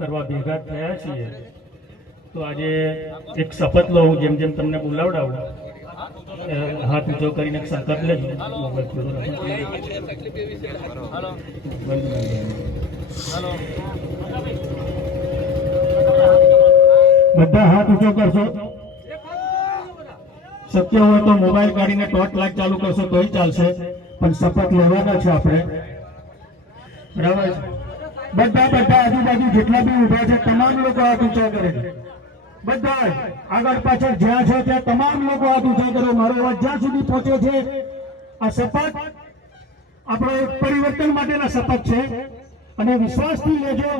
કરવા ભેગા થયા છીએ તો આજે એક શપથ લો હું જેમ જેમ તમને બોલાવડાવું હાથ ઊંચો કરીને એક સંકલ્પ લેજો બધા હાથ ઊંચો કરશો શક્ય હોય તો મોબાઈલ કાઢીને ટોર્ચ લાઈટ ચાલુ કરશો તોય ચાલશે પણ શપથ લેવાના છે આપણે બરાબર છે બધા આજુબાજુ જેટલા બી ઉભા છે તમામ લોકો હાથ ઊંચા કરે છે બધા આગળ પાછળ જ્યાં છે ત્યાં તમામ લોકો હાથ ઊંચા કરો મારો અવાજ જ્યાં સુધી પહોંચે છે આ શપથ આપણો એક પરિવર્તન માટેના શપથ છે અને વિશ્વાસથી લેજો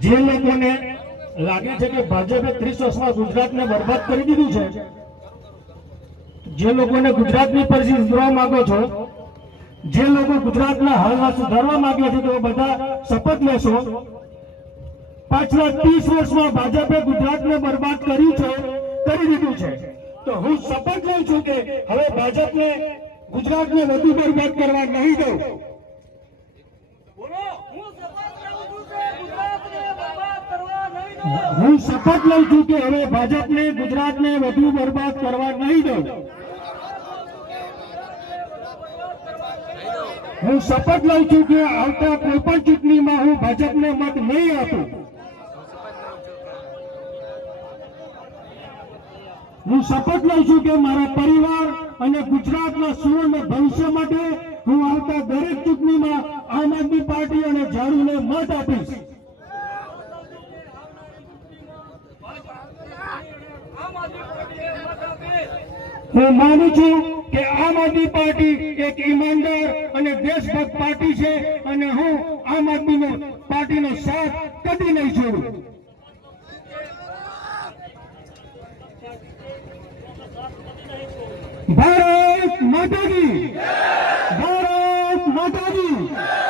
જે લોકોને લાગે છે કે ભાજપે 30 વર્ષમાં ગુજરાતને બરબાદ કરી દીધું છે જે લોકોને ગુજરાતની પરિસ્થિતિ સુધારવા માંગો છો જે લોકો ગુજરાતના હાલમાં સુધારવા માંગે છે તો બધા શપથ લેશો પાછલા 30 વર્ષમાં ભાજપે ગુજરાતને બરબાદ કર્યું છે કરી દીધું છે તો હું શપથ લઉં છું કે હવે ભાજપને ગુજરાતને વધુ બરબાદ કરવા નહીં દઉં હું શપથ લઉં છું કે હવે ભાજપને ગુજરાતને વધુ બરબાદ કરવા નહીં દઉં હું શપથ લઉં છું કે આવતા કોઈ પણ ચૂંટણીમાં હું ભાજપને મત નહીં આપું હું શપથ લઉં છું કે મારા પરિવાર અને ગુજરાતના સુવર્ણ ભવિષ્ય માટે હું આવતા દરેક ચૂંટણીમાં આમ આદમી પાર્ટી અને ઝાડુને મત આપીશ હું માનું છું કે આમ આદમી પાર્ટી એક ઈમાનદાર અને દેશભક્ત પાર્ટી છે અને હું આમ આદમી પાર્ટીનો સાથ કદી નહીં છોડું ભારત માતા કી ભારત માતા કી